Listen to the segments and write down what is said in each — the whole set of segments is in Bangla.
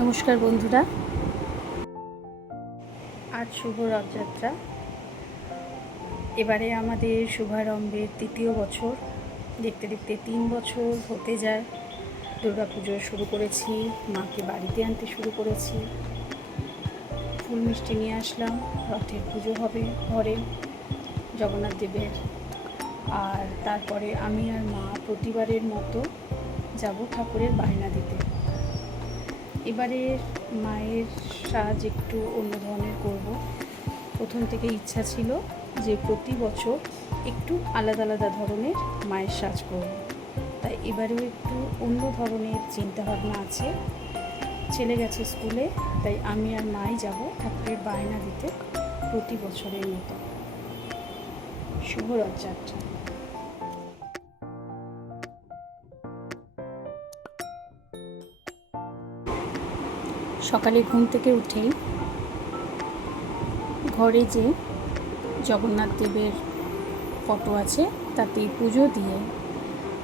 নমস্কার বন্ধুরা, আজ শুভ রথযাত্রা। এবারে আমাদের শুভারম্ভের ৩য় বছর। দেখতে দেখতে ৩ বছর হতে যায়। দুর্গাপুজো শুরু করেছি, মাকে বাড়িতে আনতে শুরু করেছি, ফুল মিষ্টি নিয়ে আসলাম। রথের পুজো হবে ঘরে জগন্নাথ দেবের, আর তারপরে আমি আর মা প্রতিবারের মতো যাব ঠাকুরের বায়না দিতে। এবারে মায়ের সাজ একটু অন্য ধরনের করব। প্রথম থেকে ইচ্ছা ছিল যে প্রতি বছর একটু আলাদা আলাদা ধরনের মায়ের সাজ করব, তাই এবারেও একটু অন্য ধরনের চিন্তাভাবনা আছে। ছেলে গেছে স্কুলে, তাই আমি আর মাই যাব ঠাকুরের বায়না দিতে প্রতি বছরের মতো। শুভ রথযাত্রা। সকালে ঘুম থেকে উঠেই ঘরে যে জগন্নাথ দেবের ফটো আছে তাতে পুজো দিয়ে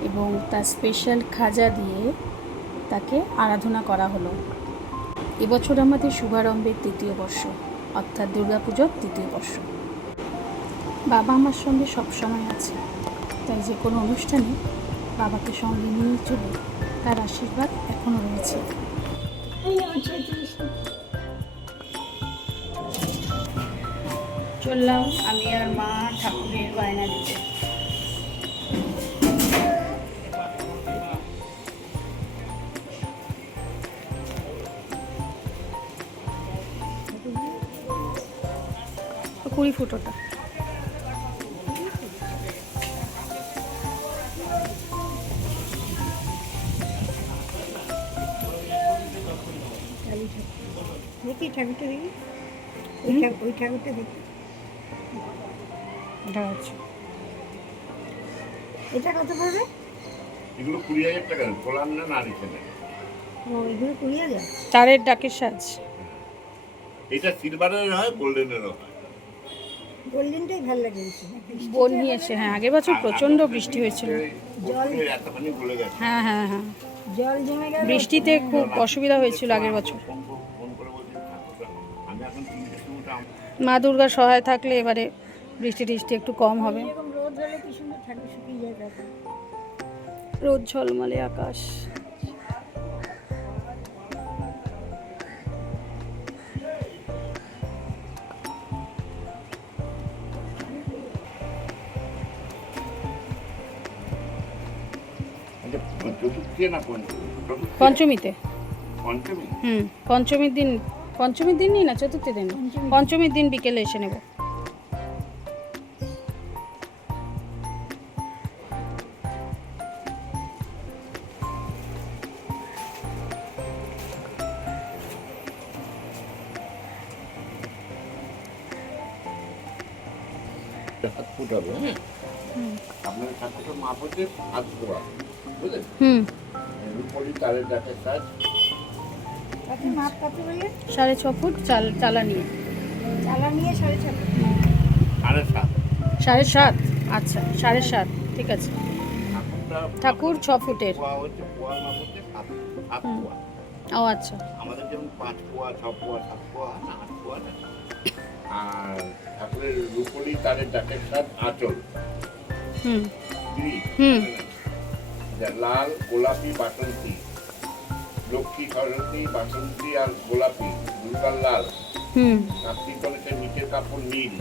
এবং তার স্পেশাল খাজা দিয়ে তাকে আরাধনা করা হলো। এবছর আমাদের শুভারম্ভের ৩য় বর্ষ, অর্থাৎ দুর্গাপুজোর ৩য় বর্ষ। বাবা আমার সঙ্গে সবসময় আছে, তাই যে কোনো অনুষ্ঠানে বাবাকে সঙ্গে নিয়ে চলে, তার আশীর্বাদ এখনও রয়েছে। চললাম আমি আর মা ঠাকুরের বায়না দিতে। কুড়ি ফুট ওটা। দেখি ঠাকুরটা দেখি, ওই ঠাকুরটা দেখি। এটা কত পড়বে? এগুলো 20,000 টাকা, পোলার না নারী ছেলে। ও, এগুলো 20,000। তারের ডাকের সাজ। এটা সিলভারের হয়, গোল্ডেনেরও হয়। গোল্ডেনটাই ভালো লাগে বেশি। বোন নিয়েছে, হ্যাঁ, আগের বছর প্রচণ্ড বৃষ্টি হয়েছিল। জল এতখানি গলে গেছে। হ্যাঁ হ্যাঁ হ্যাঁ, জল জমে গেল বৃষ্টিতে খুব অসুবিধা হয়েছিল আগের বছর। ফোন করে বলছি ঠাকুরটা, আমি এখন 3 কিলোমিটার মা দুর্গার সহায় থাকলে এবারে বৃষ্টি টিষ্টি একটু কম হবে। এরকম রোদ হলে কি সুন্দর ঠাকুর শুকিয়ে যায় তখন। রোদ ঝলমলে আকাশ। চতুর্থী না পঞ্চমী? পঞ্চমীতে। পঞ্চমী? পঞ্চমীর দিনই না, চতুর্থী দিন। পঞ্চমীর দিন বিকেলে এসে নেব। হাত ফুটাবে, হ্যাঁ। আপনার ঠাকুরটার মাপ হচ্ছে হাত ধোয়া, বুঝলেন? রূপলি তারের ডাকের সাজ। কত মাপ কত বলে? 6.5 ফুট চালা নিয়ে। চালা নিয়ে 7.5 ফুট। 7.5। 7.5, আচ্ছা 7.5, ঠিক আছে। ঠাকুর 6 ফুটের। পোয়া হচ্ছে, পোয়ার মাপ হচ্ছে 7 পোয়া। ও আচ্ছা। আমাদের যেমন 5 পোয়া, 6 পোয়া, 7 পোয়া, 8 পোয়া না। আর ঠাকুরের রূপলি তারের ডাকের সাজ আঁচল। হুম দিদি, হুম। লাল, গোলাপি, বাসন্তী, লক্ষ্মী, সরস্বতী, বাসন্তী আর গোলাপি, দুর্গার লাল। কার্তিক গণেশের নিচের কাপড় নীল।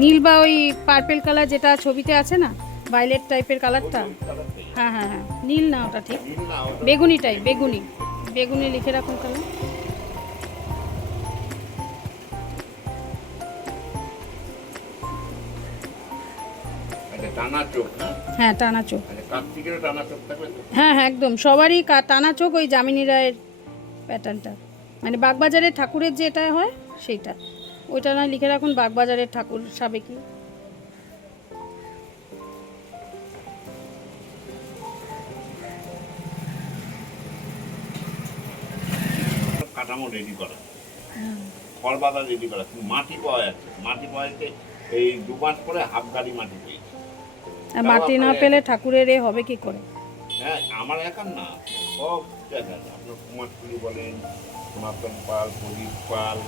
নীল বা ওই পার্পেল কালার যেটা ছবিতে আছে না, ভায়োলেট টাইপের কালারটা। হ্যাঁ হ্যাঁ হ্যাঁ, নীল না ওটা, ঠিক নীল না, ওটা বেগুনি টাইপ, বেগুনি। বেগুনি লিখে রাখুন কালার। টানা চোখ, হ্যাঁ, টানা চোখ। কার্তিকেরও টানা চোখ থাকবে তো? হ্যাঁ হ্যাঁ, একদম সবারই টানা চোখ, ওই যামিনী রায়ের প্যাটার্নটা, মানে বাগবাজারের ঠাকুরের যেটা হয় সেইটা। ওইটা না লিখে রাখুন, বাগবাজারের ঠাকুর সাবেকি। কাঠামো রেডি করা, খড় বাঁধা রেডি করা, মাটি পাওয়া যাচ্ছে। মাটি পাওয়াতে এই 2 মাস পরে হাফ গাড়ি মাটি পেয়েছে। আর মাটি না পেলে ঠাকুরের এ হবে কি করে? হ্যাঁ, আমার একার না, সব জায়গায় আপনার কুমারটুলি বলেন, সনাতন পাল, প্রদীপ পাল,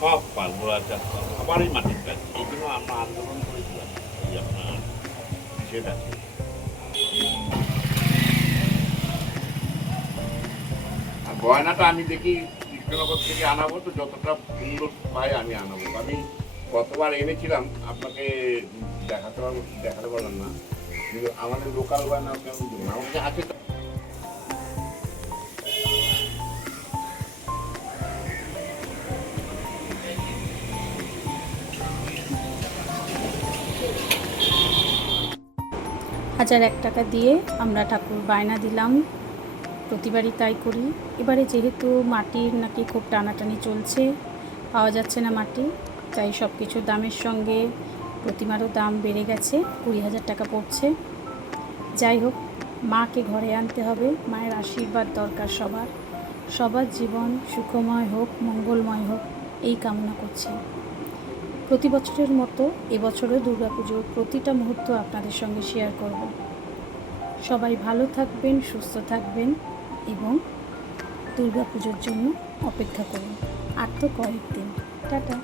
সব পাল, গোড়াচাঁদ পাল, সবারই মাটির কাজ। এই জন্য আমরা আন্দোলন করেছিলাম এই আপনার সেটা। আর গয়নাটা আমি দেখি কৃষ্ণনগর থেকে আনাবো, তো যতটা সুন্দর পাই আমি আনাবো। আমি কতবার এনেছিলাম, আপনাকে দেখাতে পারলাম না, কিন্তু আমাদের লোকাল গয়না কেমন দেবেন, আমার কাছে আছে তো। হাজার 1 টাকা দিয়ে আমরা ঠাকুর বায়না দিলাম, প্রতিবারই তাই করি। এবারে যেহেতু মাটির নাকি খুব টানাটানি চলছে, পাওয়া যাচ্ছে না মাটি, তাই সব কিছুর দামের সঙ্গে প্রতিমারও দাম বেড়ে গেছে, 20,000 টাকা পড়ছে। যাই হোক, মাকে ঘরে আনতে হবে, মায়ের আশীর্বাদ দরকার সবার। সবার জীবন সুখময় হোক, মঙ্গলময় হোক, এই কামনা করছি। প্রতি বছরের মতো এবছরও দুর্গাপুজোর প্রতিটা মুহূর্ত আপনাদের সঙ্গে শেয়ার করব। সবাই ভালো থাকবেন, সুস্থ থাকবেন এবং দুর্গাপুজোর জন্য অপেক্ষা করুন। আর তো কয়েকদিন। টাটা।